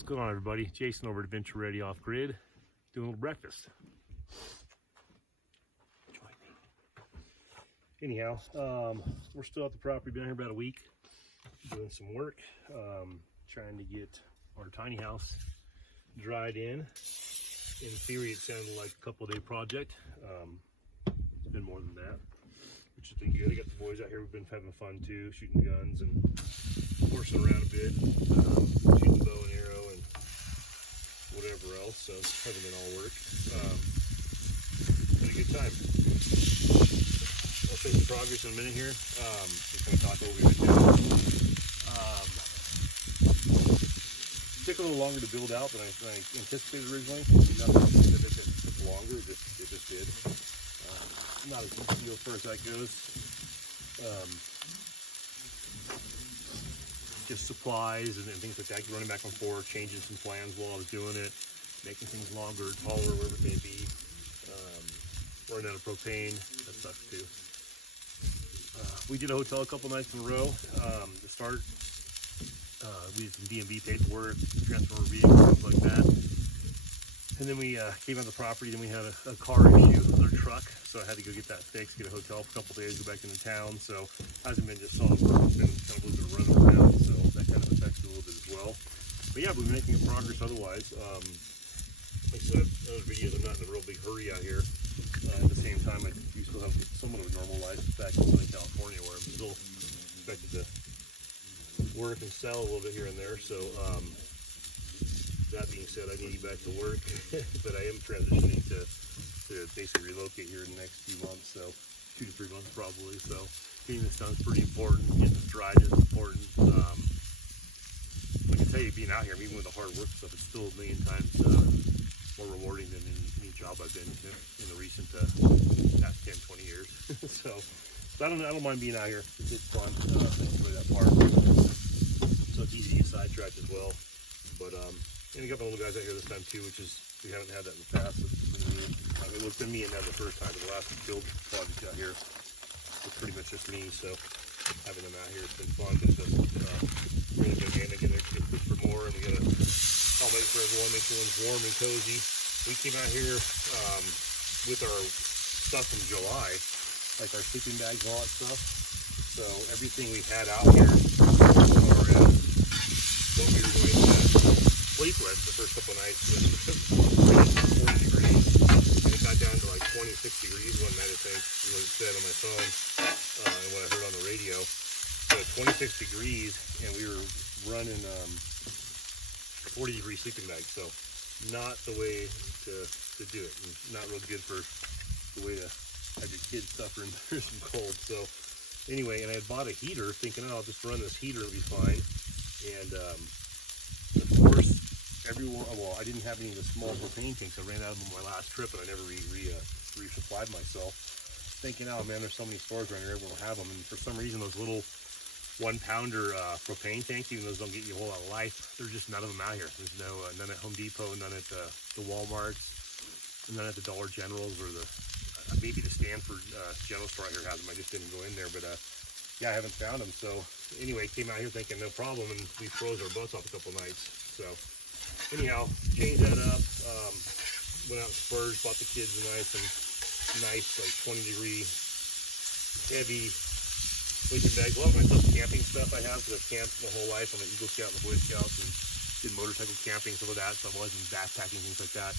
What's going on, everybody? Jason over at Adventure Ready Off Grid, doing a little breakfast. Join me. Anyhow, we're still at the property, been here about a week, doing some work, trying to get our tiny house dried in. In theory, it sounded like a couple-day project. It's been more than that, which has been good. I got the boys out here. We've been having fun too, shooting guns and horsing around a bit, shooting bow and arrow and whatever else. So it hasn't been all work. Had a good time. I'll show you the progress in a minute here. Just going to talk over what we've been doing. Took a little longer to build out than I anticipated originally. Nothing specific that took longer, it just did. Not a huge deal as far as that goes. Just supplies and things like that, running back and forth, changing some plans while I was doing it, making things longer, taller, whatever it may be. Running out of propane, that sucks too. We did a hotel a couple nights in a row. To start, we did some D&B paperwork, transfer of vehicles, things like that. And then we came out of the property, then we had a car issue with our truck, so I had to go get that fixed, get a hotel for a couple days, go back into town. So hasn't been just solid work, it's been kind of a little bit of running around, so that kind of affects it a little bit as well. But yeah, we've been making progress otherwise. Like I said, other videos, I'm not in a real big hurry out here. At the same time, I do still have somewhat of a normal life back in Southern California, where I'm still expected to work and sell a little bit here and there. So that being said, I need to get back to work, but I am transitioning to basically relocate here in the next few months, so 2 to 3 months probably. So getting this done is pretty important. Getting this dried is important. I can tell you, being out here, even with the hard work stuff, it's still a million times more rewarding than any job I've been in the recent past 10, 20 years. So I don't mind being out here. It's fun. I enjoy that part. So it's easy to get sidetracked as well. But and I got my little guys out here this time too, which is, we haven't had that in the past. It was been me and them the first time, but the last build project out here was pretty much just me. So having them out here, it's been fun. Just really dynamic, and they're push for more, and we got to accommodate for everyone, make sure everyone's warm and cozy. We came out here with our stuff from July, like our sleeping bags and all that stuff. So everything we had out here, or what we were going to sleep with the first couple of nights, was 40 degrees. And it got down to like 26 degrees one night, I think, what it said on my phone, and what I heard on the radio. So 26 degrees, and we were running 40-degree sleeping bags. So not the way to do it, and not real good for the way to have your kids suffering through some cold. So anyway, and I had bought a heater thinking, oh, I'll just run this heater, it'll be fine. And of course, well, I didn't have any of the small propane tanks. I ran out of them on my last trip, and I never resupplied myself, thinking, oh man, there's so many stores around here, everyone will have them. And for some reason, those little 1-pounder propane tanks, even those don't get you a whole lot of life, there's just none of them out here. There's none at Home Depot, none at the Walmarts, none at the Dollar Generals, or the maybe the Stanford general store out here has them. I just didn't go in there, but yeah, I haven't found them. So anyway, came out here thinking no problem, and we froze our butts off a couple nights. So anyhow, changed that up, went out and spurged, bought the kids a nice like 20-degree heavy sleeping bags. A lot of my stuff, camping stuff I have, because I've camped my whole life. I'm an Eagle Scout and a Boy Scouts, and did motorcycle camping, some of that, so I wasn't backpacking, things like that.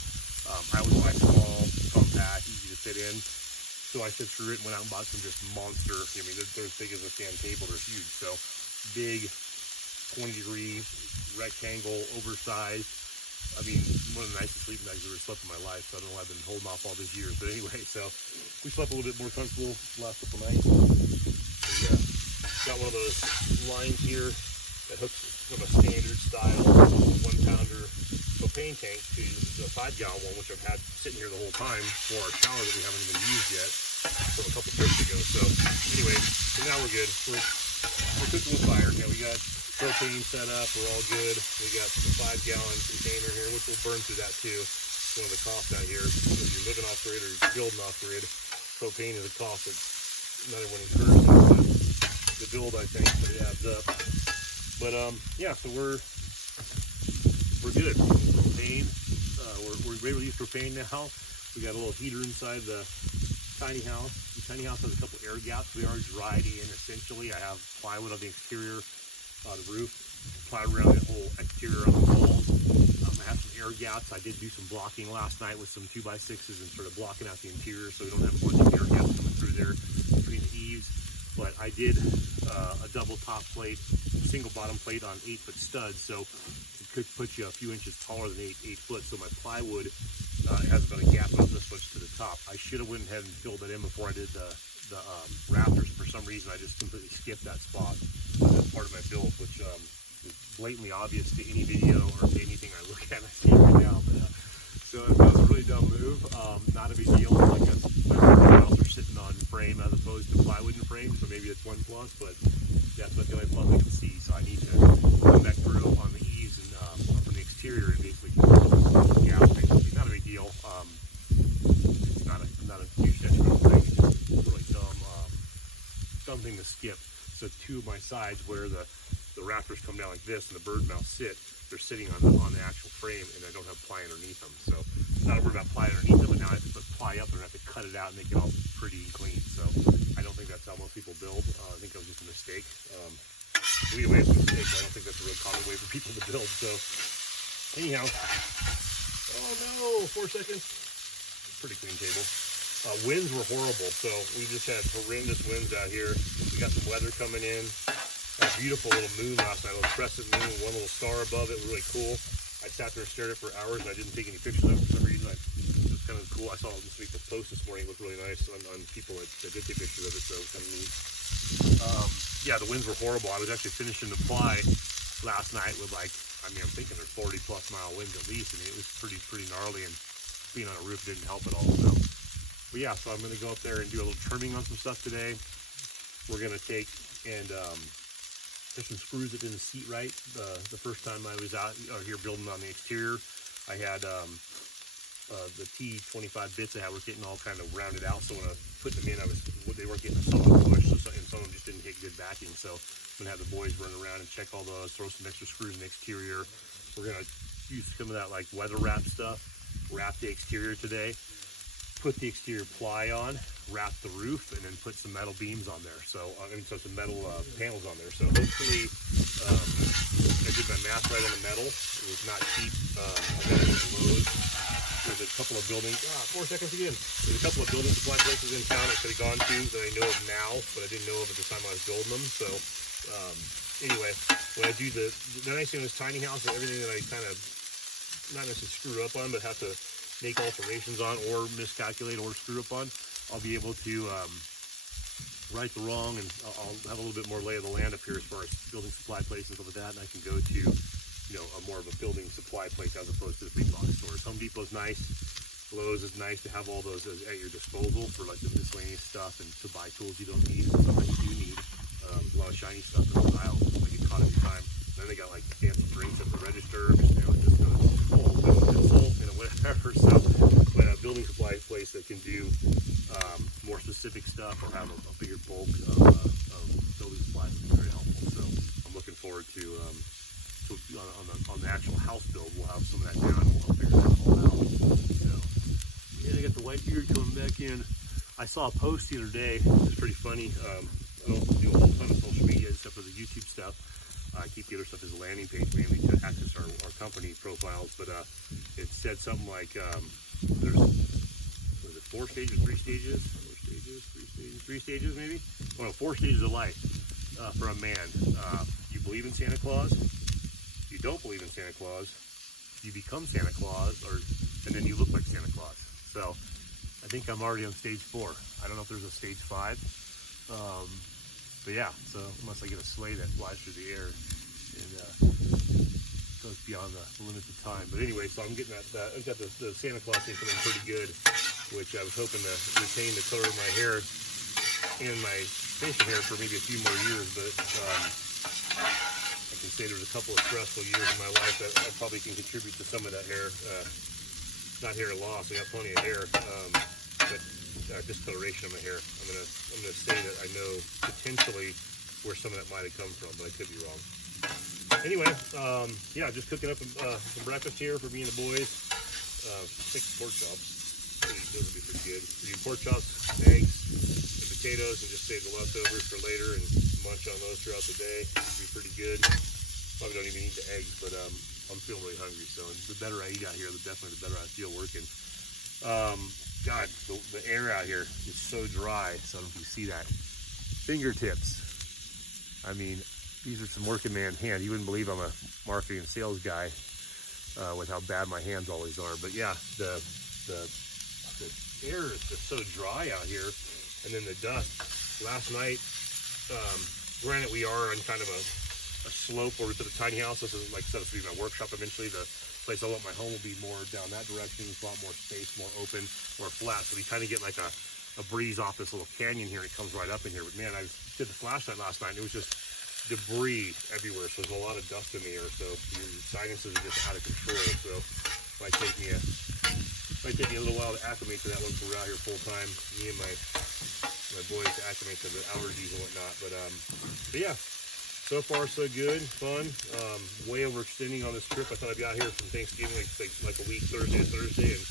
I always buy small, compact, easy to fit in. So I sift through it and went out and bought some just monster, I mean, they're as big as a stand table, they're huge. So big 20-degree rectangle, oversized. I mean, one of the nicest sleeping bags I've ever slept in my life, so I don't know why I've been holding off all these years. But anyway, so we slept a little bit more comfortable the last couple nights. And, got one of those lines here that hooks from a standard style 1-pounder propane tank to the 5-gallon one, which I've had sitting here the whole time for our shower that we haven't even used yet from a couple trips ago. So anyway, so now we're good. We're cooking with fire. Now we got propane set up, we're all good. We got the 5-gallon container here, which will burn through that too. It's one of the costs out here. Whether you're living off grid or you're building off grid, propane is a cost that not everyone encourages to build, I think, but it adds up. But yeah, so we're we're good. Propane, we're able to use propane now. We got a little heater inside the tiny house. The tiny house has a couple air gaps. We are dried in essentially. I have plywood on the exterior of the roof, plywood around the whole exterior of the walls. I have some air gaps. I did do some blocking last night with some 2x6s and sort of blocking out the interior so we don't have a bunch of air gaps coming through there between the eaves. But I did a double top plate, single bottom plate on 8-foot studs, so it could put you a few inches taller than 8 foot. So my plywood has about a gap about this much to the top. I should have went ahead and filled that in before I did the rafters. For some reason, I just completely skipped that spot. That's part of my build, which is blatantly obvious to any video or to anything I look at. I see it right now, but so that was a really dumb move. Not a big deal. Like everything else are sitting on frame as opposed to plywood and frame, so maybe it's one plus, but that's not the only plus I can see. So I need to come back through on the eaves and from the exterior and basically gap. Basically, not a big deal. It's not a huge detrimental thing. It's just really dumb thing to skip. So two of my sides where the rafters come down like this and the bird mouths sit, they're sitting on the actual frame, and I don't have ply underneath them. So not worried about ply underneath them, but now I have to put ply up there and I have to cut it out and make it all pretty and clean. So I don't think that's how most people build. I think it was just a mistake. Either way, it's a mistake, but I don't think that's a real common way for people to build. So anyhow, oh no, 4 seconds. Pretty clean table. Winds were horrible, so we just had horrendous winds out here. We got some weather coming in. A beautiful little moon last night, a little crescent moon, one little star above it, really cool. I sat there and stared at it for hours, and I didn't take any pictures of it for some reason. It was kind of cool. I saw this week the post this morning. It looked really nice on people that did take pictures of it, so it was kind of neat. Yeah, the winds were horrible. I was actually finishing the ply last night with I'm thinking they're 40+ mile winds at least. I mean, it was pretty gnarly, and being on a roof didn't help at all. So, but yeah, so I'm going to go up there and do a little trimming on some stuff today. We're going to take and there's some screws that didn't seat right. The first time I was out here building on the exterior, I had the T25 bits I had were getting all kind of rounded out. So when I put them in, they weren't getting a solid push, and some of them just didn't hit good backing. So I'm gonna have the boys run around and check all those, throw some extra screws in the exterior. We're gonna use some of that like weather wrap stuff, wrap the exterior today, put the exterior ply on, wrap the roof, and then put some metal beams on there. So some metal panels on there. So hopefully, I did my math right on the metal. It was not cheap. I got it at Lowe's. There's a couple of building, 4 seconds again. There's a couple of building supply places in town I could have gone to that I know of now, but I didn't know of at the time I was building them. So anyway, when I do the nice thing in this tiny house, and everything that I kind of not necessarily screw up on, but have to make alterations on or miscalculate or screw up on, I'll be able to right the wrong, and I'll have a little bit more lay of the land up here as far as building supply place and stuff like that, and I can go to a more of a building supply place as opposed to the big box stores. Home Depot's nice, Lowe's is nice to have all those at your disposal for like the miscellaneous stuff and to buy tools you don't need, stuff that you do need. A lot of shiny stuff in the aisle, I get caught every time. Then they got like fancy drinks at the register, just whatever. So, but a building supply place that can do more specific stuff or have a bigger bulk of building supplies would be very helpful. So I'm looking forward to on the actual house build, we'll have some of that down and we'll figure that all out. So, yeah, I got the white beard coming back in. I saw a post the other day. It's pretty funny. I don't do a whole ton of social media except for the YouTube stuff. I keep the other stuff as a landing page mainly to access our company profiles, but it said something like there's 4 stages, 3 stages, 3 stages maybe? Oh no, 4 stages of life for a man. You believe in Santa Claus, you don't believe in Santa Claus, you become Santa Claus, and then you look like Santa Claus. So I think I'm already on stage 4. I don't know if there's a stage 5. But yeah, so unless I get a sleigh that flies through the air and goes beyond the limits of time. But anyway, so I'm getting that I've got the Santa Claus thing coming pretty good, which I was hoping to retain the color of my hair and my facial hair for maybe a few more years. But I can say there's a couple of stressful years in my life that I probably can contribute to some of that hair. Not hair loss, I got plenty of hair, but discoloration of my hair. I'm gonna say that I know potentially where some of that might have come from, but I could be wrong. anyway, yeah, just cooking up some breakfast here for me and the boys. 6 pork chops. Those would be pretty good. We do pork chops, eggs, and potatoes, and just save the leftovers for later and munch on those throughout the day. It'd be pretty good. Probably don't even eat the eggs, but I'm feeling really hungry. So the better I eat out here, definitely the better I feel working. God, the air out here is so dry. So I don't know if you see that. Fingertips. I mean, these are some working man hands. You wouldn't believe I'm a marketing and sales guy with how bad my hands always are. But yeah, the air is just so dry out here, and then the dust. Last night, granted we are on kind of a slope over to the tiny house. This is, like I said, it's going to be my workshop eventually. The place I want my home will be more down that direction. It's a lot more space, more open, more flat. So we kind of get like a breeze off this little canyon here, and it comes right up in here. But man, I did the flashlight last night, and it was just debris everywhere. So there's a lot of dust in the air. So your sinuses are just out of control. So it might take me a little while to acclimate to that once we're out here full time. Me and my boys to acclimate to the allergies and whatnot. But yeah, so far so good, fun. Way overextending on this trip. I thought I'd be out here from Thanksgiving like a week, Thursday to Thursday, and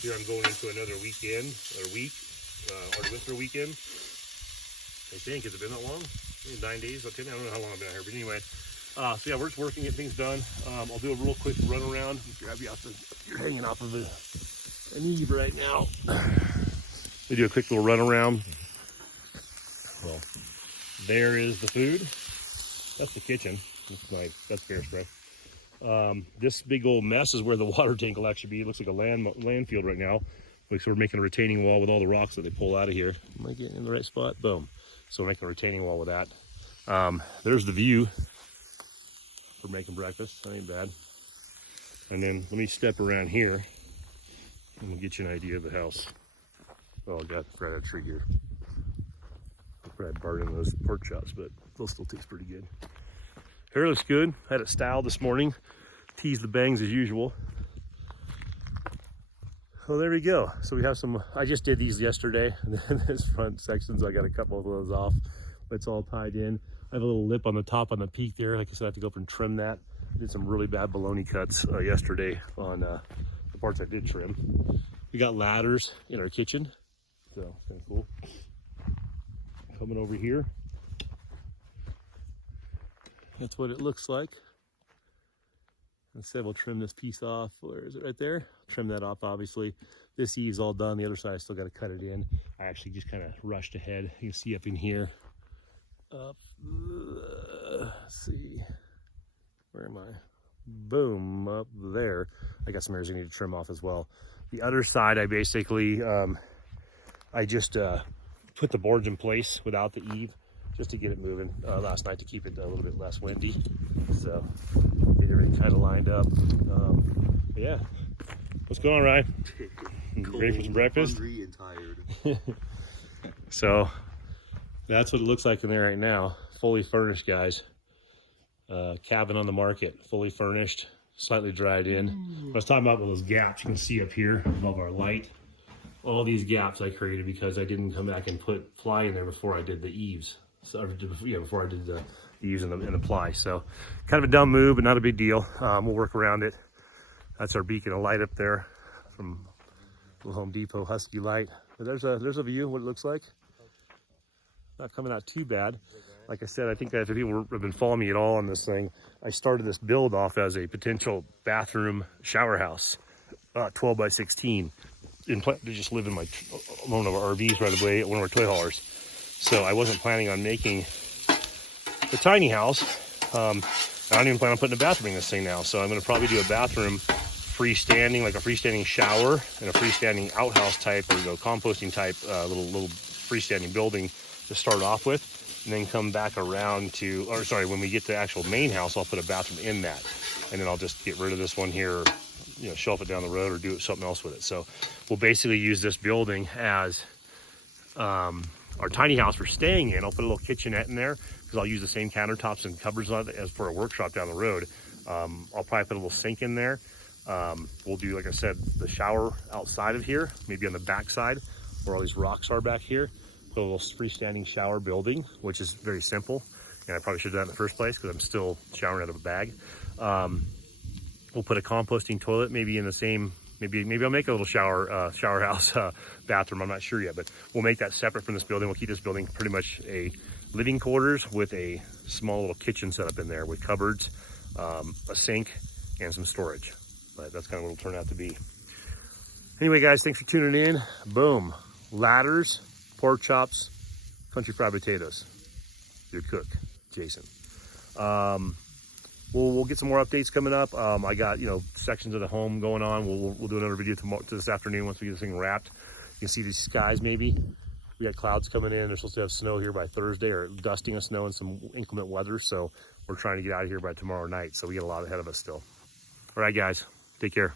here I'm going into another weekend or week. Already went through a weekend. I think, has it been that long? Maybe 9 days? Okay, I don't know how long I've been out here, but anyway. So yeah, we're just working, get things done. I'll do a real quick run around. Grab you off you're hanging off of an eave right now. We do a quick little run around. Well, there is the food. That's the kitchen. That's bear spray. This big old mess is where the water tank will actually be. It looks like a landfill right now. So we're making a retaining wall with all the rocks that they pull out of here. Am I getting in the right spot? Boom. So we're making a retaining wall with that. There's the view for making breakfast. That ain't bad. And then let me step around here and we'll get you an idea of the house. Oh, I got a tree here. I'll probably burn in those pork chops, but they'll still taste pretty good. Hair looks good. Had it styled this morning. Teased the bangs as usual. Well, there we go. So we have some, I just did these yesterday. And then this front section, so I got a couple of those off. It's all tied in. I have a little lip on the top on the peak there. Like I said, I have to go up and trim that. I did some really bad baloney cuts yesterday on the parts I did trim. We got ladders in our kitchen. So it's kind of cool. Coming over here. That's what it looks like. Instead, we'll trim this piece off. Where is it? Right there. Trim that off, obviously. This eave's all done. The other side, I still got to cut it in. I actually just kind of rushed ahead. You can see up in here. Up. Let's see. Where am I? Boom. Up there. I got some areas I need to trim off as well. The other side, I basically, I just put the boards in place without the eave just to get it moving last night to keep it a little bit less windy. So get everything kind of lined up. Yeah. What's going on, Ryan? Cold, ready for some breakfast? Hungry and tired. So that's what it looks like in there right now. Fully furnished, guys. Cabin on the market, fully furnished, slightly dried in. I was talking about those gaps you can see up here above our light. All these gaps I created because I didn't come back and put ply in there before I did the eaves. So yeah, before I did the eaves and the ply. So kind of a dumb move, but not a big deal. We'll work around it. That's our beacon of light up there from the Home Depot Husky light. But there's a view of what it looks like. Not coming out too bad. Like I said, I think that if people have been following me at all on this thing, I started this build off as a potential bathroom shower house, 12 by 16. To just live in one of our RVs right away at one of our toy haulers. So I wasn't planning on making the tiny house. I don't even plan on putting a bathroom in this thing now. So I'm going to probably do a bathroom freestanding, like a freestanding shower and a freestanding outhouse type or composting type little freestanding building to start off with. And then come back around to, or sorry, when we get to the actual main house, I'll put a bathroom in that. And then I'll just get rid of this one here, shelf it down the road or do something else with it. So we'll basically use this building as our tiny house we're staying in. I'll put a little kitchenette in there because I'll use the same countertops and cupboards on it as for a workshop down the road. I'll probably put a little sink in there. We'll do, like I said, the shower outside of here, maybe on the back side where all these rocks are back here. Put a little freestanding shower building, which is very simple. and I probably should have done that in the first place because I'm still showering out of a bag. We'll put a composting toilet maybe in the same, maybe I'll make a little shower house bathroom. I'm not sure yet, but we'll make that separate from this building. We'll keep this building pretty much a living quarters with a small little kitchen set up in there with cupboards, a sink, and some storage. But that's kind of what it'll turn out to be. Anyway, guys, thanks for tuning in. Boom. Ladders, pork chops, country fried potatoes. Your cook, Jason. We'll get some more updates coming up. I got, sections of the home going on. We'll do another video tomorrow, this afternoon once we get this thing wrapped. You can see these skies maybe. We got clouds coming in. They're supposed to have snow here by Thursday, or dusting of snow and some inclement weather. So we're trying to get out of here by tomorrow night. So we got a lot ahead of us still. All right, guys, take care.